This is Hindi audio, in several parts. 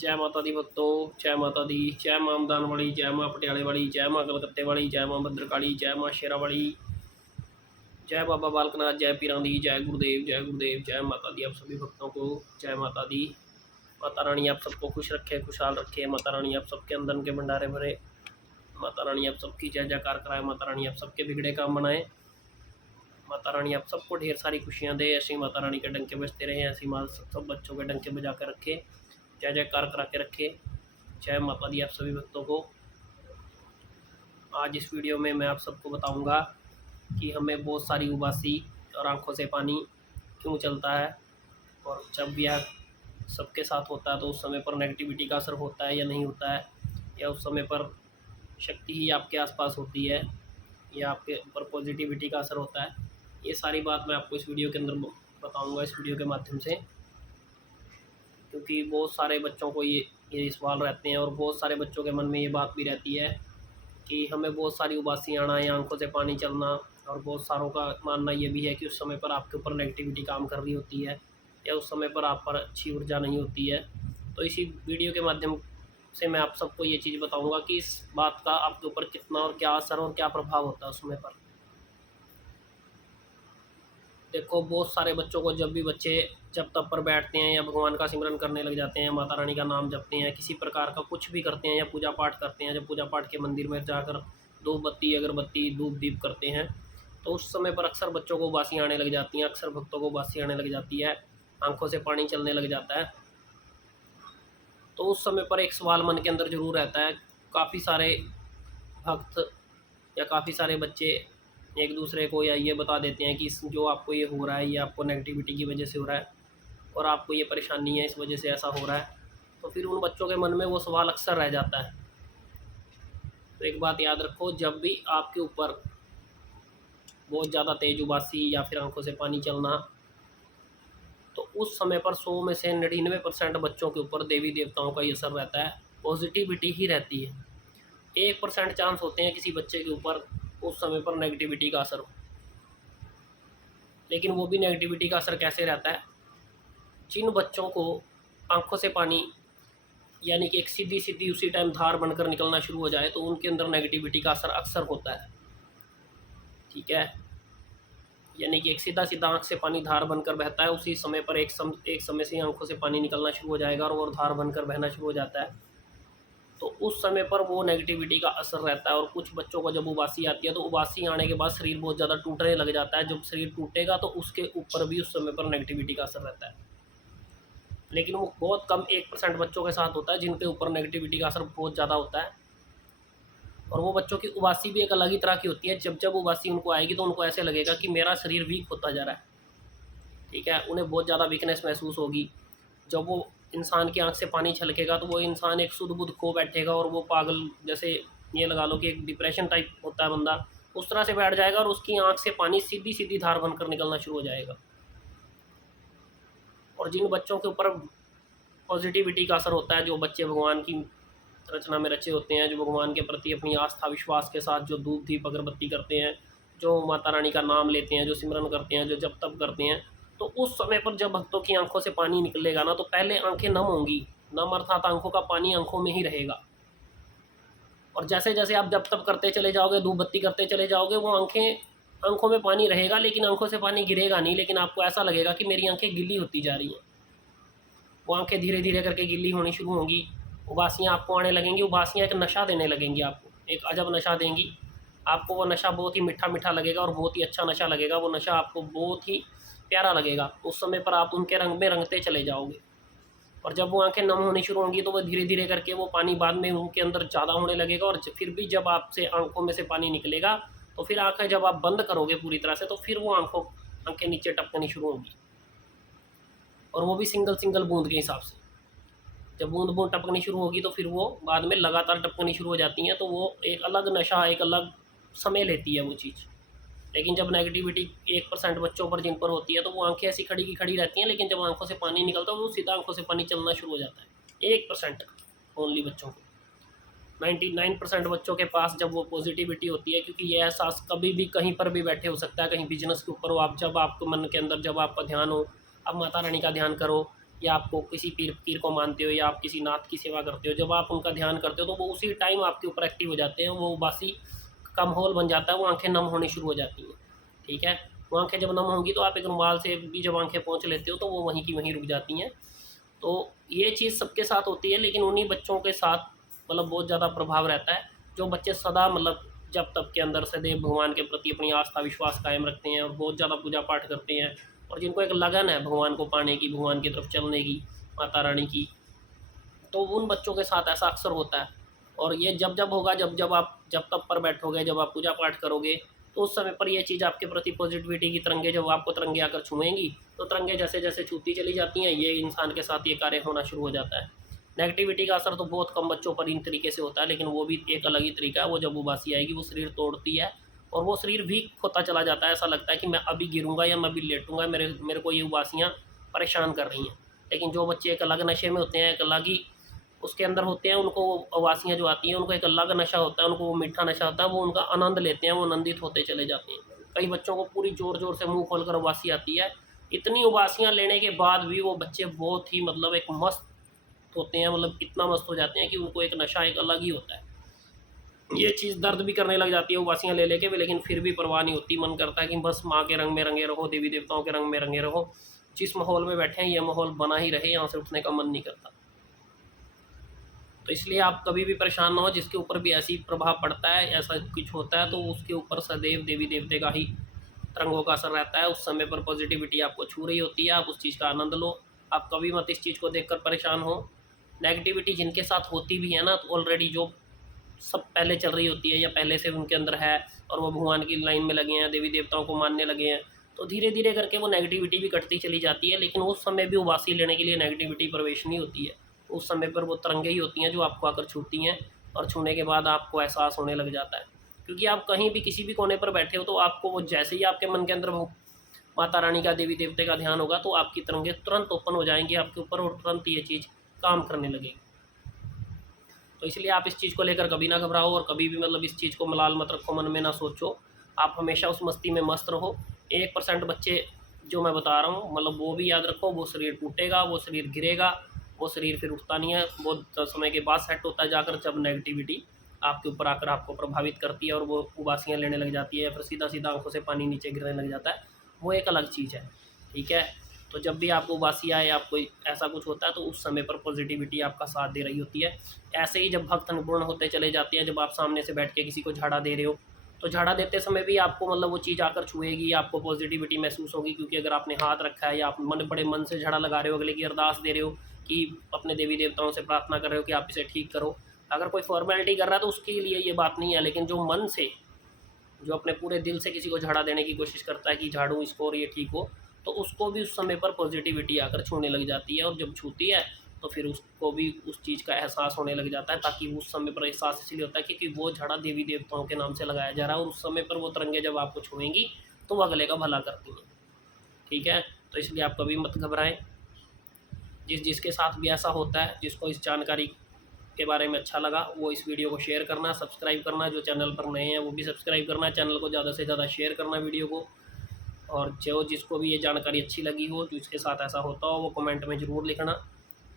जय माता दी भक्तों, जय माता दी, जय मां मदान वाली, जय मां पटियाले वाली, जय मां कलकत्ते वाली, जय मां भद्रकाली, जय मां शेरा वाली, जय बाबा बालकनाथ, जय पीरां दी, जय गुरुदेव, जय गुरुदेव, जय माता दी। आप सभी भक्तों को जय माता दी। माता रानी आप सबको खुश रखे, खुशहाल रखे। माता रानी आप सबके अंदर के भंडारे भरे। माता रानी आप सबकी जय जयकार कराए। माता रानी आप सबके बिगड़े काम बनाए। माता रानी आप सबको ढेर सारी खुशियाँ दे। ऐसी माता रानी के डंके बजते रहे, ऐसी माँ सब बच्चों के डंके बजा कर रखे, जय जयकार करा के रखे। जय माता दी आप सभी भक्तों को। आज इस वीडियो में मैं आप सबको बताऊंगा कि हमें बहुत सारी उबासी और आंखों से पानी क्यों चलता है, और जब यह सबके साथ होता है तो उस समय पर नेगेटिविटी का असर होता है या नहीं होता है, या उस समय पर शक्ति ही आपके आसपास होती है या आपके ऊपर पॉजिटिविटी का असर होता है। ये सारी बात मैं आपको इस वीडियो के अंदर बताऊंगा, इस वीडियो के माध्यम से, क्योंकि बहुत सारे बच्चों को ये सवाल रहते हैं और बहुत सारे बच्चों के मन में ये बात भी रहती है कि हमें बहुत सारी उबासी आना या आंखों से पानी चलना, और बहुत सारों का मानना ये भी है कि उस समय पर आपके ऊपर नेगेटिविटी काम कर रही होती है या उस समय पर आप पर अच्छी ऊर्जा नहीं होती है। तो इसी वीडियो के माध्यम से मैं आप सबको ये चीज़ बताऊंगा कि इस बात का आपके ऊपर कितना और क्या असर और क्या प्रभाव होता है उस समय पर। देखो, बहुत सारे बच्चों को जब भी बच्चे जब तब पर बैठते हैं या भगवान का सिमरन करने लग जाते हैं, माता रानी का नाम जपते हैं, किसी प्रकार का कुछ भी करते हैं या पूजा पाठ करते हैं, जब पूजा पाठ के मंदिर में जाकर धूप बत्ती अगरबत्ती धूप दीप करते हैं, तो उस समय पर अक्सर बच्चों को उबासी आने लग जाती हैं, अक्सर भक्तों को उबासी आने लग जाती है, आंखों से पानी चलने लग जाता है। तो उस समय पर एक सवाल मन के अंदर जरूर रहता है। काफ़ी सारे भक्त या काफ़ी सारे बच्चे एक दूसरे को या ये बता देते हैं कि जो आपको ये हो रहा है ये आपको नेगेटिविटी की वजह से हो रहा है और आपको ये परेशानी है, इस वजह से ऐसा हो रहा है। तो फिर उन बच्चों के मन में वो सवाल अक्सर रह जाता है। तो एक बात याद रखो, जब भी आपके ऊपर बहुत ज़्यादा तेज उबासी या फिर आंखों से पानी चलना, तो उस समय पर 100 में से 99% बच्चों के ऊपर देवी देवताओं का ये असर रहता है, पॉजिटिविटी ही रहती है। 1% चांस होते हैं किसी बच्चे के ऊपर उस समय पर नेगेटिविटी का असर हो। लेकिन वो भी नेगेटिविटी का असर कैसे रहता है, जिन बच्चों को आंखों से पानी यानी कि एक सीधी सीधी उसी टाइम धार बनकर निकलना शुरू हो जाए, तो उनके अंदर नेगेटिविटी का असर अक्सर होता है। ठीक है, यानी कि एक सीधा सीधा आंख से पानी धार बनकर बहता है, उसी समय पर एक समय से आंखों से पानी निकलना शुरू हो जाएगा और वो धार बनकर बहना शुरू हो जाता है। तो उस समय पर वो नेगेटिविटी का असर रहता है। और कुछ बच्चों को जब उबासी आती है तो उबासी आने के बाद शरीर बहुत ज़्यादा टूटने लग जाता है। जब शरीर टूटेगा तो उसके ऊपर भी उस समय पर नेगेटिविटी का असर रहता है। लेकिन वो बहुत कम 1% बच्चों के साथ होता है जिनके ऊपर नेगेटिविटी का असर बहुत ज़्यादा होता है। और वो बच्चों की उबासी भी एक अलग ही तरह की होती है। जब जब उबासी उनको आएगी तो उनको ऐसे लगेगा कि मेरा शरीर वीक होता जा रहा है। ठीक है, उन्हें बहुत ज़्यादा वीकनेस महसूस होगी। जब वो इंसान की आंख से पानी छलकेगा तो वो इंसान एक सुध बुध खो बैठेगा और वो पागल, जैसे ये लगा लो कि एक डिप्रेशन टाइप होता है बंदा, उस तरह से बैठ जाएगा और उसकी आंख से पानी सीधी सीधी धार बनकर निकलना शुरू हो जाएगा। और जिन बच्चों के ऊपर पॉजिटिविटी का असर होता है, जो बच्चे भगवान की रचना में रचे होते हैं, जो भगवान के प्रति अपनी आस्था विश्वास के साथ जो धूप दीप अगरबत्ती करते हैं, जो माता रानी का नाम लेते हैं, जो सिमरन करते हैं, जो जप तप करते हैं, तो उस समय पर जब भक्तों की आंखों से पानी निकलेगा ना, तो पहले आंखें नम होंगी, नम अर्थात आंखों का पानी आंखों में ही रहेगा। और जैसे जैसे आप जप तप करते चले जाओगे, धूप बत्ती करते चले जाओगे, वो आंखों में पानी रहेगा लेकिन आंखों से पानी गिरेगा नहीं। लेकिन आपको ऐसा लगेगा कि मेरी आंखें गिल्ली होती जा रही हैं। वो आंखें धीरे धीरे करके गिल्ली होनी शुरू होंगी। उबासियाँ आपको आने लगेंगी। उबासियाँ एक नशा देने लगेंगी आपको, एक अजब नशा देंगी आपको। वो नशा बहुत ही मीठा मीठा लगेगा और बहुत ही अच्छा नशा लगेगा। वो नशा आपको बहुत ही प्यारा लगेगा। उस समय पर आप उनके रंग में रंगते चले जाओगे। और जब वो आंखें नम होनी शुरू होंगी तो वो धीरे धीरे करके वो पानी बाद में उनके अंदर ज़्यादा होने लगेगा। और फिर भी जब आपसे आंखों में से पानी निकलेगा तो फिर आंखें जब आप बंद करोगे पूरी तरह से, तो फिर वो आंखें नीचे टपकनी शुरू होंगी। और वो भी सिंगल सिंगल बूंद के हिसाब से। जब बूंद बूंद टपकनी शुरू होगी तो फिर वो बाद में लगातार टपकनी शुरू हो जाती हैं। तो वो एक अलग नशा, एक अलग समय लेती है वो चीज़। लेकिन जब नेगेटिविटी 1% बच्चों पर जिन पर होती है तो वो आंखें ऐसी खड़ी की खड़ी रहती हैं, लेकिन जब आंखों से पानी निकलता है वो सीधा आंखों से पानी चलना शुरू हो जाता है। 1% ओनली बच्चों को। 99% बच्चों के पास जब वो पॉजिटिविटी होती है, क्योंकि ये एहसास कभी भी कहीं पर भी बैठे हो सकता है। कहीं बिजनेस के ऊपर हो आप, जब आपको मन के अंदर जब आपका ध्यान हो, अब माता रानी का ध्यान करो, या आपको किसी पीर फकीर को मानते हो या आप किसी नाथ की सेवा करते हो, जब आप उनका ध्यान करते हो तो वो उसी टाइम आपके ऊपर एक्टिव हो जाते हैं, वो उबासी का माहौल बन जाता है, वो आँखें नम होनी शुरू हो जाती हैं। ठीक है? वो आँखें जब नम होंगी तो आप एक रुमाल से भी जब आँखें पोंछ लेते हो तो वो वहीं की वहीं रुक जाती हैं। तो ये चीज़ सबके साथ होती है, लेकिन उन्हीं बच्चों के साथ मतलब बहुत ज़्यादा प्रभाव रहता है, जो बच्चे सदा मतलब जब तक के अंदर सदैव भगवान के प्रति अपनी आस्था विश्वास कायम रखते हैं और बहुत ज़्यादा पूजा पाठ करते हैं, और जिनको एक लगन है भगवान को पाने की, भगवान की तरफ चलने की, माता रानी की, तो उन बच्चों के साथ ऐसा अक्सर होता है। और ये जब जब होगा, जब जब आप जब तब पर बैठोगे, जब आप पूजा पाठ करोगे, तो उस समय पर ये चीज़ आपके प्रति पॉजिटिविटी की तरंगे, जब आपको तरंगे आकर छुएंगी, तो तरंगे जैसे जैसे छूती चली जाती हैं, ये इंसान के साथ ये कार्य होना शुरू हो जाता है। नेगेटिविटी का असर तो बहुत कम बच्चों पर इन तरीके से होता है, लेकिन वो भी एक अलग ही तरीका है। वो जब उबासी आएगी, वो शरीर तोड़ती है और वो शरीर वीक होता चला जाता है। ऐसा लगता है कि मैं अभी गिरूंगा या मैं अभी लेटूंगा, मेरे मेरे को ये उबासियाँ परेशान कर रही हैं। लेकिन जो बच्चे एक अलग नशे में होते हैं, एक अलग ही उसके अंदर होते हैं, उनको वो उबासियाँ जो आती हैं, उनको एक अलग नशा होता है, उनको वो मीठा नशा होता है, वो उनका आनंद लेते हैं, वो आनंदित होते चले जाते हैं। कई बच्चों को पूरी ज़ोर-ज़ोर से मुँह खोलकर उबासी आती है। इतनी उबासियाँ लेने के बाद भी वो बच्चे बहुत ही मतलब एक मस्त होते हैं, मतलब इतना मस्त हो जाते हैं कि उनको एक नशा एक अलग ही होता है। ये चीज़ दर्द भी करने लग जाती है उबासियाँ ले लेके भी, लेकिन फिर भी परवाह नहीं होती। मन करता है कि बस माँ के रंग में रंगे रहो, देवी-देवताओं के रंग में रंगे रहो। जिस माहौल में बैठे हैं, ये माहौल बना ही रहे, यहाँ से उठने का मन नहीं करता। तो इसलिए आप कभी भी परेशान ना हो, जिसके ऊपर भी ऐसी प्रभाव पड़ता है, ऐसा कुछ होता है, तो उसके ऊपर सदैव देवी देवते का ही तरंगों का असर रहता है। उस समय पर पॉजिटिविटी आपको छू रही होती है, आप उस चीज़ का आनंद लो। आप कभी मत इस चीज़ को देखकर परेशान हो। नेगेटिविटी जिनके साथ होती भी है ना, तो ऑलरेडी जो सब पहले चल रही होती है या पहले से उनके अंदर है, और वो भगवान की लाइन में लगे हैं, देवी देवताओं को मानने लगे हैं, तो धीरे धीरे करके वो नेगेटिविटी भी कटती चली जाती है। लेकिन उस समय भी उबासी लेने के लिए नेगेटिविटी प्रवेश नहीं होती है। उस समय पर वो तरंगे ही होती हैं जो आपको आकर छूती हैं, और छूने के बाद आपको एहसास होने लग जाता है। क्योंकि आप कहीं भी किसी भी कोने पर बैठे हो, तो आपको वो जैसे ही आपके मन के अंदर वो माता रानी का, देवी देवते का ध्यान होगा, तो आपकी तरंगे तुरंत ओपन हो जाएंगी आपके ऊपर, और तुरंत ये चीज़ काम करने लगेगी। तो इसलिए आप इस चीज़ को लेकर कभी ना घबराओ, और कभी भी मतलब इस चीज़ को मलाल मत रखो, मन में ना सोचो। आप हमेशा उस मस्ती में मस्त रहो। 1% बच्चे जो मैं बता रहा हूँ, मतलब वो भी याद रखो, वो शरीर टूटेगा, वो शरीर गिरेगा, वो शरीर फिर उठता नहीं है। बहुत समय के बाद सेट होता है जाकर, जब नेगेटिविटी आपके ऊपर आकर आपको प्रभावित करती है और वो उबासियाँ लेने लग जाती है, फिर सीधा सीधा आंखों से पानी नीचे गिरने लग जाता है। वो एक अलग चीज़ है। ठीक है? तो जब भी आपको उबासी आए, आपको ऐसा कुछ होता है, तो उस समय पर पॉजिटिविटी आपका साथ दे रही होती है। ऐसे ही जब भक्त निपुण होते चले जाते हैं, जब आप सामने से बैठ के किसी को झाड़ा दे रहे हो, तो झाड़ा देते समय भी आपको मतलब वो चीज़ आकर छुएगी, आपको पॉजिटिविटी महसूस होगी। क्योंकि अगर आपने हाथ रखा है या आप मन बड़े मन से झाड़ा लगा रहे हो, अगले की अरदास दे रहे हो, कि अपने देवी देवताओं से प्रार्थना कर रहे हो कि आप इसे ठीक करो। अगर कोई फॉर्मेलिटी कर रहा है तो उसके लिए ये बात नहीं है, लेकिन जो मन से, जो अपने पूरे दिल से किसी को झाड़ा देने की कोशिश करता है कि झाड़ू इसको और ये ठीक हो, तो उसको भी उस समय पर पॉजिटिविटी आकर छूने लग जाती है। और जब छूती है, तो फिर उसको भी उस चीज़ का एहसास होने लग जाता है, ताकि उस समय पर एहसास इसलिए होता है क्योंकि वो झाड़ा देवी देवताओं के नाम से लगाया जा रहा है, और उस समय पर वो तरंगे जब आपको छुएंगी, तो वो अगले का भला करती हैं। ठीक है? तो इसलिए आप कभी मत घबराएं। जिसके साथ भी ऐसा होता है, जिसको इस जानकारी के बारे में अच्छा लगा, वो इस वीडियो को शेयर करना, सब्सक्राइब करना। जो चैनल पर नए हैं वो भी सब्सक्राइब करना, चैनल को ज़्यादा से ज़्यादा शेयर करना वीडियो को। और जो जिसको भी ये जानकारी अच्छी लगी हो, जिसके साथ ऐसा होता हो, वो कमेंट में ज़रूर लिखना।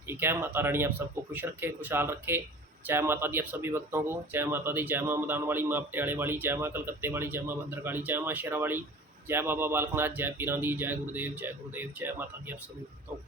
ठीक है? माता रानी आप सबको खुश रखे, खुशहाल रखे। जय माता दी आप सभी भक्तों को। जय माता दी। जय माँ मदान वाली, माँ पटियाले वाली, जय माँ कलकत्ते वाली, जय माँ भद्रकाली, जय माँ शेरा वाली, जय बाबा बालकनाथ, जय पीरां दी, जय गुरुदेव, जय गुरुदेव। जय माता दी आप सभी भक्तों को।